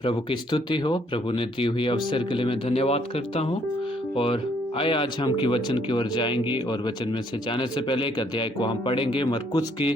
प्रभु की स्तुति हो। प्रभु ने दी हुई अवसर के लिए मैं धन्यवाद करता हूँ। और आए आज हम की वचन की ओर जाएंगे और वचन में से जाने से पहले एक अध्याय को हम पढ़ेंगे। मरकुस की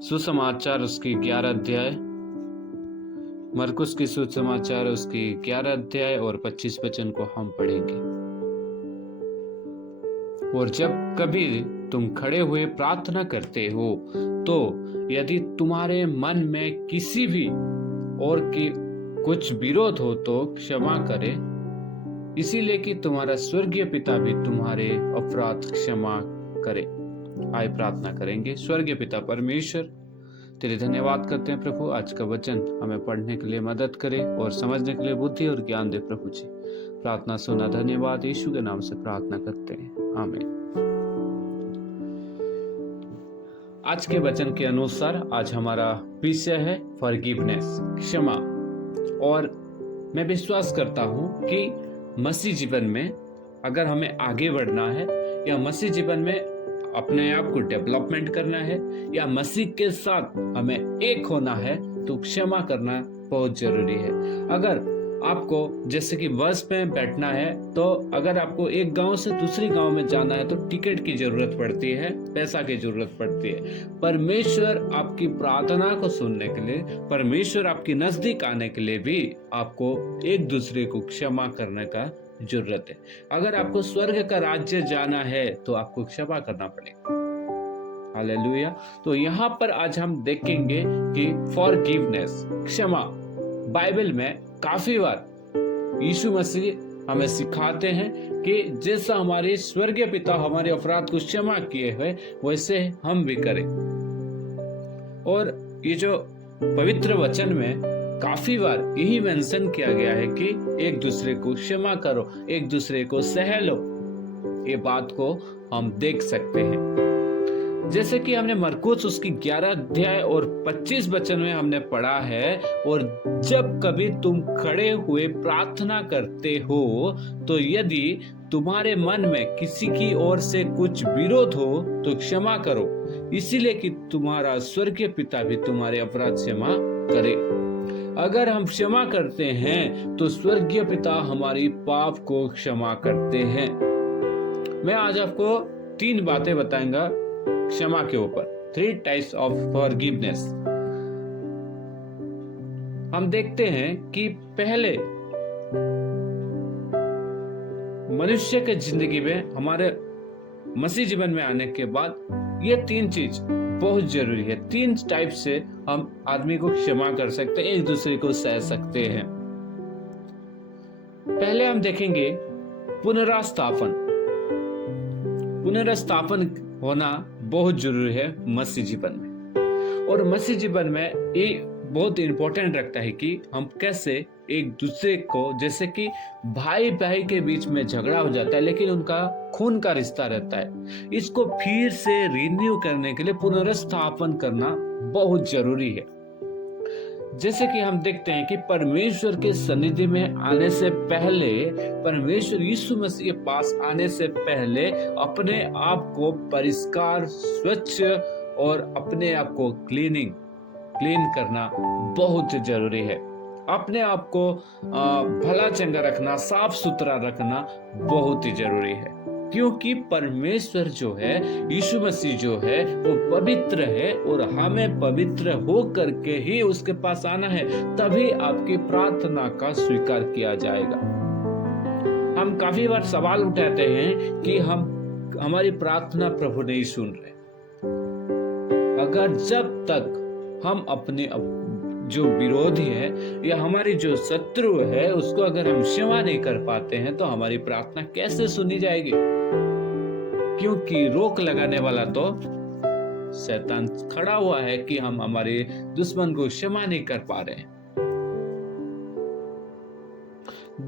सुसमाचार उसकी 11 अध्याय, मरकुस की सुसमाचार उसकी 11 अध्याय और 25 वचन को हम पढ़ेंगे। और जब कभी तुम खड़े हुए प्रार्थना करते हो तो यदि तुम्हारे मन में किसी भी और की कुछ विरोध हो तो क्षमा करे, इसीलिए कि तुम्हारा स्वर्गीय पिता भी तुम्हारे अपराध क्षमा करे। आए प्रार्थना करेंगे। स्वर्गीय पिता परमेश्वर, तेरे धन्यवाद करते हैं प्रभु, आज का वचन हमें पढ़ने के लिए मदद करे और समझने के लिए बुद्धि और ज्ञान दे प्रभु जी। प्रार्थना सुना, धन्यवाद, यीशु के नाम से प्रार्थना करते हैं, आमीन। आज के वचन के अनुसार आज हमारा विषय है फॉरगिवनेस, क्षमा। और मैं विश्वास करता हूं कि मसीह जीवन में अगर हमें आगे बढ़ना है या मसीह जीवन में अपने आप को डेवलपमेंट करना है या मसीह के साथ हमें एक होना है तो क्षमा करना बहुत जरूरी है। अगर आपको जैसे कि बस में बैठना है तो अगर आपको एक गांव से दूसरी गांव में जाना है तो टिकट की जरूरत पड़ती है, पैसा की जरूरत पड़ती है। परमेश्वर आपकी प्रार्थना को सुनने के लिए, परमेश्वर आपकी नजदीक आने के लिए भी आपको एक दूसरे को क्षमा करने का जरूरत है। अगर आपको स्वर्ग का राज्य जाना है तो आपको क्षमा करना पड़ेगा। हालेलुया। तो यहाँ पर आज हम देखेंगे कि फॉरगिवनेस, क्षमा, बाइबल में काफी बार यीशु मसीह हमें सिखाते हैं कि जैसा हमारे स्वर्गीय पिता हमारे अपराध को क्षमा किए हुए वैसे हम भी करें। और ये जो पवित्र वचन में काफी बार यही मेंशन किया गया है कि एक दूसरे को क्षमा करो, एक दूसरे को सह लो। ये बात को हम देख सकते हैं। जैसे कि हमने मरकुस उसकी 11 अध्याय और 25 वचन में हमने पढ़ा है, और जब कभी तुम खड़े हुए प्रार्थना करते हो तो यदि तुम्हारे मन में किसी की ओर से कुछ विरोध हो तो क्षमा करो, इसीलिए कि तुम्हारा स्वर्गीय पिता भी तुम्हारे अपराध क्षमा करे। अगर हम क्षमा करते हैं तो स्वर्गीय पिता हमारी पाप को क्षमा करते हैं। मैं आज आपको 3 बातें बताऊंगा क्षमा के ऊपर, 3 टाइप्स ऑफ फॉरगिवनेस। हम देखते हैं कि पहले मनुष्य के जिंदगी में, हमारे मसीह जीवन में आने के बाद ये 3 चीज बहुत जरूरी है। 3 टाइप से हम आदमी को क्षमा कर सकते हैं, एक दूसरे को सह सकते हैं। पहले हम देखेंगे पुनर्स्थापन। पुनर्स्थापन होना बहुत जरूरी है मसीह जीवन में। और मसीह जीवन में ये बहुत इंपॉर्टेंट रखता है कि हम कैसे एक दूसरे को, जैसे कि भाई भाई के बीच में झगड़ा हो जाता है लेकिन उनका खून का रिश्ता रहता है, इसको फिर से रिन्यू करने के लिए पुनर्स्थापन करना बहुत जरूरी है। जैसे कि हम देखते हैं कि परमेश्वर के सन्निधि में आने से पहले, परमेश्वर यीशु मसीह के पास आने से पहले अपने आप को परिष्कार, स्वच्छ और अपने आप को क्लीन करना बहुत जरूरी है। अपने आप को भला चंगा रखना, साफ सुथरा रखना बहुत ही जरूरी है, क्योंकि परमेश्वर जो है, यीशु मसीह जो है, वो पवित्र है और हमें पवित्र हो करके ही उसके पास आना है, तभी आपकी प्रार्थना का स्वीकार किया जाएगा। हम काफी बार सवाल उठाते हैं कि हमारी प्रार्थना प्रभु नहीं सुन रहे। अगर जब तक हम अपने जो विरोधी है या हमारी जो शत्रु है उसको अगर हम क्षमा नहीं कर पाते हैं तो हमारी प्रार्थना कैसे सुनी जाएगी? क्योंकि रोक लगाने वाला तो शैतान खड़ा हुआ है कि हम हमारे दुश्मन को क्षमा नहीं कर पा रहे हैं।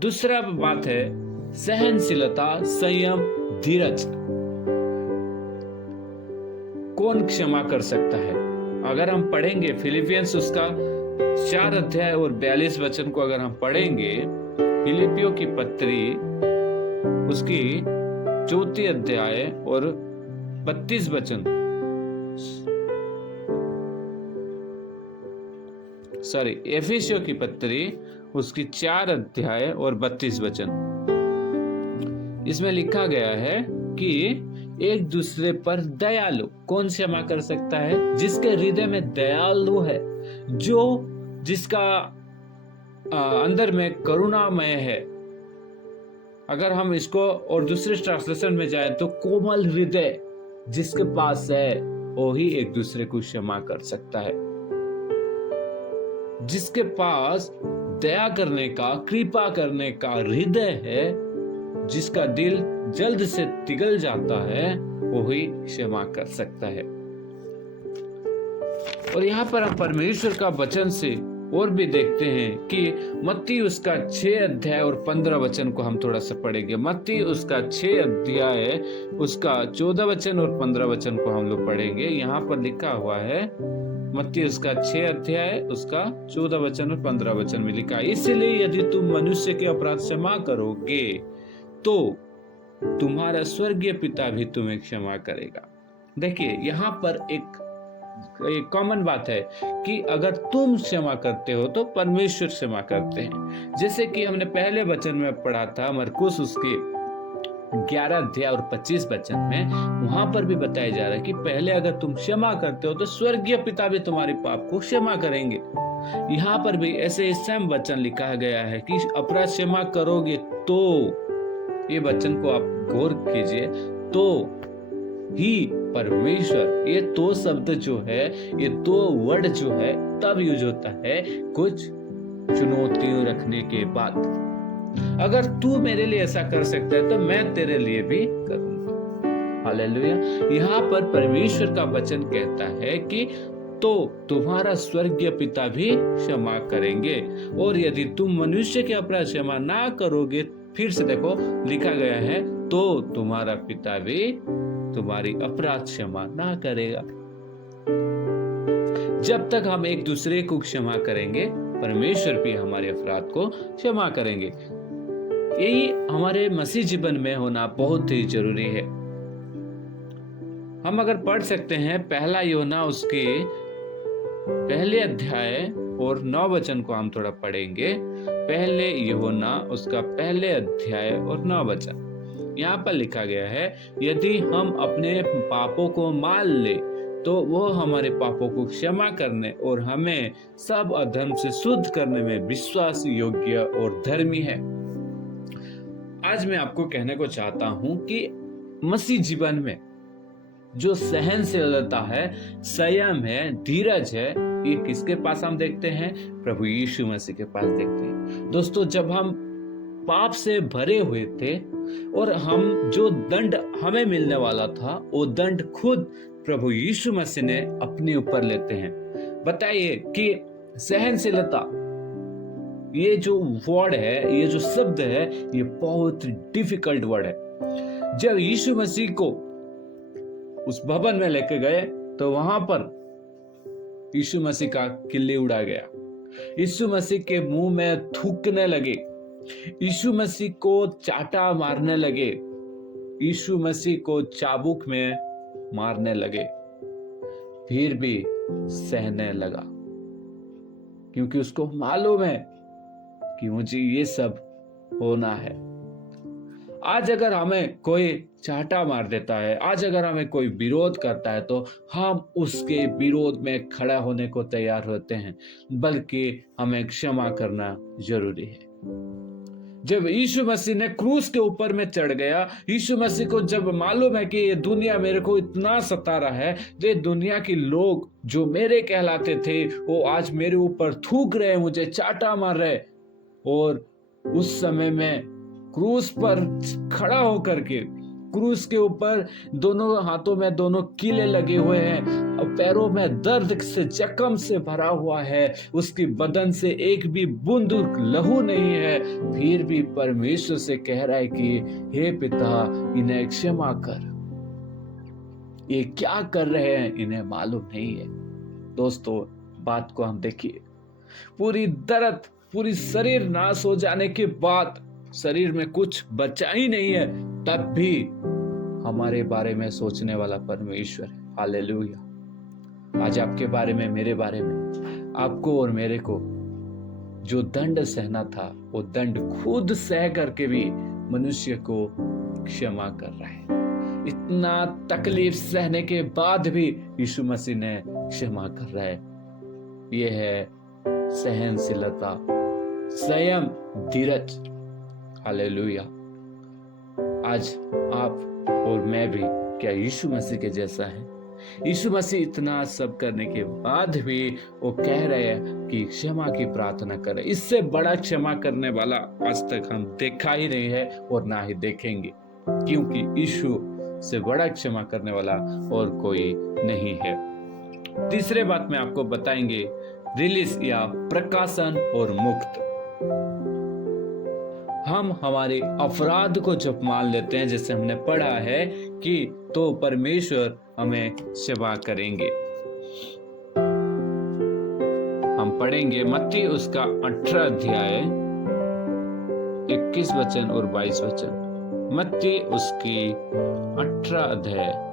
दूसरा बात है सहनशीलता, संयम, धीरज। कौन क्षमा कर सकता है? अगर हम पढ़ेंगे फिलिपियंस उसका 4 अध्याय और 42 वचन को अगर हम पढ़ेंगे, फिलिपियों की पत्री उसकी 4 अध्याय और 32 वचन, एफिसियों की पत्री उसकी 4 अध्याय और 32 वचन। इसमें लिखा गया है कि एक दूसरे पर दयालु। कौन क्षमा कर सकता है? जिसके हृदय में दयालु है, जिसका अंदर में करुणामय है। अगर हम इसको और दूसरे ट्रांसलेशन में जाए तो कोमल हृदय जिसके पास है वो ही एक दूसरे को क्षमा कर सकता है। जिसके पास दया करने का, कृपा करने का हृदय है, जिसका दिल जल्द से पिघल जाता है, वो ही क्षमा कर सकता है। और यहाँ पर हम परमेश्वर का वचन से और भी देखते हैं कि मत्ती उसका 6 अध्याय और 15 वचन को हम थोड़ा सा पढ़ेंगे। मत्ती उसका 6 अध्याय उसका 14 वचन और 15 वचन को हम लोग पढ़ेंगे। यहाँ पर लिखा हुआ है, मत्ती उसका 6 अध्याय उसका 14 वचन और 15 वचन में लिखा है, इसलिए यदि तुम मनुष्य के अपराध क्षमा करोगे तो तुम्हारा स्वर्गीय पिता भी तुम्हें क्षमा करेगा। देखिए, यहाँ पर एक कॉमन बात है कि अगर तुम क्षमा करते हो तो परमेश्वर क्षमा करते हैं। जैसे कि हमने पहले वचन में पढ़ा था, मरकुस उसके 11 अध्याय और 25 वचन में, वहां पर भी बताया जा रहा है कि पहले अगर तुम क्षमा करते हो तो स्वर्गीय पिता भी तुम्हारे पाप को क्षमा करेंगे। यहाँ पर भी ऐसे सेम वचन लिखा गया है कि अपराध क्षमा करोगे तो, ये वचन को आप गौर कीजिए, तो ही परमेश्वर, ये तो शब्द जो है, ये तो वर्ड जो है तब यूज होता है कुछ चुनौतियों रखने के बाद। अगर तू मेरे लिए ऐसा कर सकता है तो मैं तेरे लिए भी करूंगा। हालेलुया। यहाँ पर परमेश्वर का वचन कहता है कि तो तुम्हारा स्वर्गीय पिता भी क्षमा करेंगे, और यदि तुम मनुष्य के अपराध क्षमा ना करोगे, फिर से देखो लिखा गया है, तो तुम्हारा पिता भी तुम्हारी अपराध क्षमा ना करेगा। जब तक हम एक दूसरे को क्षमा करेंगे, परमेश्वर भी हमारे अपराध को क्षमा करेंगे। यही हमारे मसीह जीवन में होना बहुत ही जरूरी है। हम अगर पढ़ सकते हैं पहला यूहन्ना उसके पहले अध्याय और 9 वचन को हम थोड़ा पढ़ेंगे। पहले यूहन्ना उसका पहले अध्याय और 9 वचन, यहाँ पर लिखा गया है, यदि हम अपने पापों को मान ले तो वो हमारे पापों को क्षमा करने और हमें सब अधर्म से शुद्ध करने में विश्वास योग्य और धर्मी है। आज मैं आपको कहने को चाहता हूं कि मसीह जीवन में जो सहनशीलता है, संयम है, धीरज है, ये किसके पास हम देखते हैं? प्रभु यीशु मसीह के पास देखते हैं। दोस्तों, जब हम पाप से भरे हुए थे और हम जो दंड हमें मिलने वाला था, वो दंड खुद प्रभु यीशु मसीह ने अपने ऊपर लेते हैं। बताइए कि सहनशीलता, ये जो वर्ड है, ये जो शब्द है, ये बहुत डिफिकल्ट वर्ड है। जब यीशु मसीह को उस भवन में लेके गए तो वहां पर यीशु मसीह का किल्ली उड़ा गया, यीशु मसीह के मुंह में थूकने लगे, यीशु मसीह को चाटा मारने लगे, यीशु मसीह को चाबुक में मारने लगे, फिर भी सहने लगा, क्योंकि उसको मालूम है कि मुझे ये सब होना है। आज अगर हमें कोई चाटा मार देता है, आज अगर हमें कोई विरोध करता है, तो हम उसके विरोध में खड़ा होने को तैयार होते हैं, बल्कि हमें क्षमा करना जरूरी है। जब यीशु मसीह ने क्रूस के ऊपर में चढ़ गया, यीशु मसीह को जब मालूम है कि ये दुनिया मेरे को इतना सता रहा है, ये दुनिया के लोग जो मेरे कहलाते थे वो आज मेरे ऊपर थूक रहे, मुझे चाटा मार रहे, और उस समय में क्रूस पर खड़ा होकर के, क्रूस के ऊपर दोनों हाथों में दोनों कीले लगे हुए हैं, पैरों में दर्द से जख्म से भरा हुआ है, उसकी बदन से एक भी बूंद लहू नहीं है, फिर भी परमेश्वर से कह रहा है कि हे पिता, इन्हें क्षमा कर, ये क्या कर रहे हैं इन्हें मालूम नहीं है। दोस्तों, बात को हम देखिए, पूरी दर्द, पूरी शरीर नाश हो जाने के बाद, शरीर में कुछ बचा ही नहीं है, तब भी हमारे बारे में सोचने वाला परमेश्वर है। हालेलुया। आज आपके बारे में, मेरे बारे में, आपको और मेरे को जो दंड सहना था वो दंड खुद सह करके भी मनुष्य को क्षमा कर रहा है। इतना तकलीफ सहने के बाद भी यीशु मसीह ने क्षमा कर रहा है। यह है सहनशीलता, संयम, धीरज। हालेलुया। आज आप और मैं भी क्या यीशु मसीह के जैसा है? यीशु मसीह इतना सब करने के बाद भी वो कह रहे हैं कि क्षमा की प्रार्थना करें। इससे बड़ा क्षमा करने वाला आज तक हम देखा ही नहीं है और ना ही देखेंगे, क्योंकि यीशु से बड़ा क्षमा करने वाला और कोई नहीं है। तीसरे बात में आपको बताएंगे रिलीज या प्रकाशन और मुक्त। हम हमारे अपराध को जब मान लेते हैं, जैसे हमने पढ़ा है कि तो परमेश्वर हमें क्षमा करेंगे। हम पढ़ेंगे मत्ती उसका 18 अध्याय 21 वचन और 22 वचन। मत्ती उसकी 18 अध्याय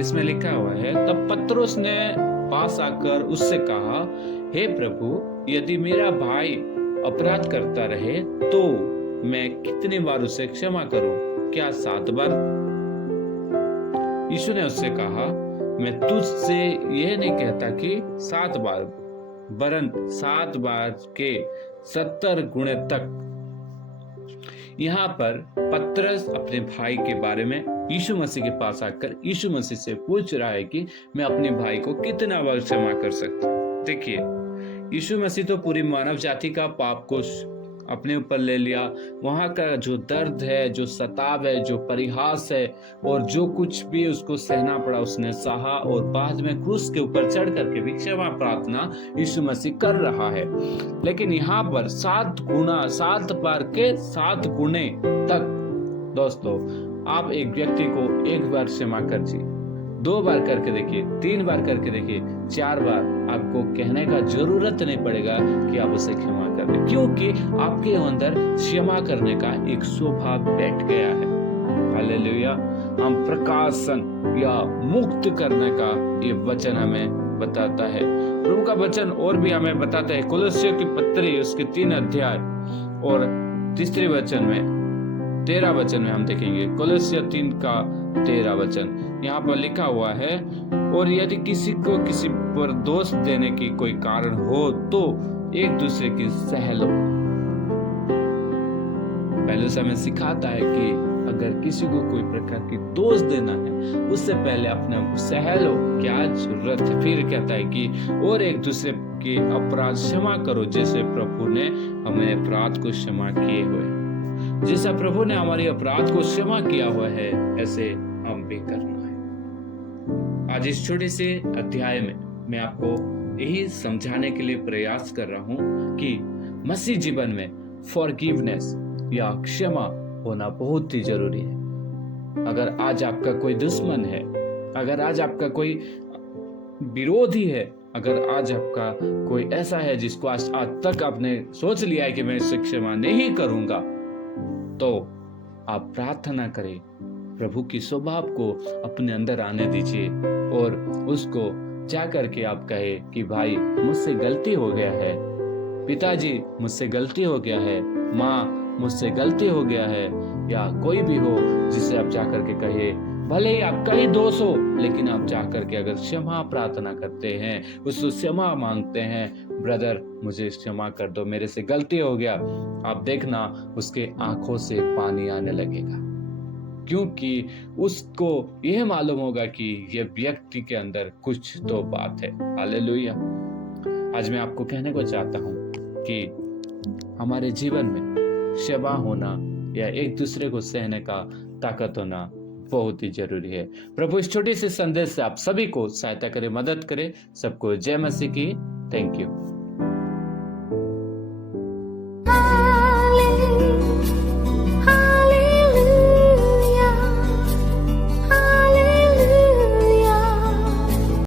इसमें लिखा हुआ है, तब पतरस ने पास आकर उससे कहा, हे प्रभु, यदि मेरा भाई अपराध करता रहे तो मैं कितनी बार उसे क्षमा करूं? क्या 7 बार? यीशु ने उससे कहा, मैं तुझसे यह नहीं कहता कि 7 बार, वरन 7 बार के 70 गुणे तक। यहाँ पर पतरस अपने भाई के बारे में यीशु मसीह के पास आकर यीशु मसीह से पूछ रहा है कि मैं अपने भाई को कितना बार क्षमा कर सकता हूँ। देखिए, यीशु मसीह तो पूरी मानव जाति का पाप को अपने ऊपर ले लिया। वहां का जो दर्द है, जो सताव है, जो परिहास है और जो कुछ भी उसको सहना पड़ा उसने सहा, और बाद में क्रूस के ऊपर चढ़ करके भी क्षमा प्रार्थना यीशु मसीह कर रहा है। लेकिन यहाँ पर 7 गुना, 7 बार के 7 गुने तक। दोस्तों, आप एक व्यक्ति को 1 बार क्षमा कर दीजिए, 2 बार करके देखिए, 3 बार करके देखिए, 4 बार आपको कहने का जरूरत नहीं पड़ेगा कि आप उसे क्षमा कर दें, क्योंकि आपके अंदर क्षमा करने का एक स्वभाव बैठ गया है। हालेलुया। हम प्रकाशन या मुक्त करने का ये वचन हमें बताता है। प्रभु का वचन और भी हमें बताता है, कोलोसियों की पत्री उसके 3 अध्याय और 3 वचन में 13 वचन में हम देखेंगे। कोलोसियों 3 का 13 वचन यहाँ पर लिखा हुआ है, और यदि किसी को किसी पर दोष देने की कोई कारण हो तो एक दूसरे की सह लो। पहले समय सिखाता है कि अगर किसी को कोई प्रकार की दोष देना है, उससे पहले अपने आप को सह लो, क्या जरूरत है। फिर कहता है कि और एक दूसरे के अपराध क्षमा करो, जैसे प्रभु ने हमें अपराध को क्षमा किए हुए। जैसा प्रभु ने हमारे अपराध को क्षमा किया हुआ है, ऐसे हम भी करना है। आज इस छोटे से अध्याय में मैं आपको यही समझाने के लिए प्रयास कर रहा हूं कि मसीह जीवन में फॉरगिवनेस या क्षमा होना बहुत ही जरूरी है। अगर आज आपका कोई दुश्मन है, अगर आज आपका कोई विरोधी है, अगर आज आपका कोई ऐसा है जिसको आज तक आपने सोच लिया है कि मैं इससे क्षमा नहीं करूंगा, तो आप प्रार्थना करें, प्रभु की स्वभाव को अपने अंदर आने दीजिए और उसको जा करके आप कहे कि भाई मुझसे गलती हो गया है, पिताजी मुझसे गलती हो गया है, माँ मुझसे गलती हो गया है, या कोई भी हो जिसे आप जा करके कहे, भले ही आपका ही दोष हो, लेकिन आप जा करके अगर क्षमा प्रार्थना करते हैं, उससे क्षमा मांगते हैं, ब्रदर मुझे क्षमा कर दो, मेरे से गलती हो गया, आप देखना उसके आंखों से पानी आने लगेगा, क्योंकि उसको यह मालूम होगा कि यह व्यक्ति के अंदर कुछ तो बात है। हालेलुया। आज मैं आपको कहने को चाहता हूं कि हमारे जीवन में क्षमा होना या एक दूसरे को सहने का ताकत होना बहुत ही जरूरी है। प्रभु इस छोटे से संदेश से आप सभी को सहायता करे, मदद करे। सबको जय मसीह की। Thank you.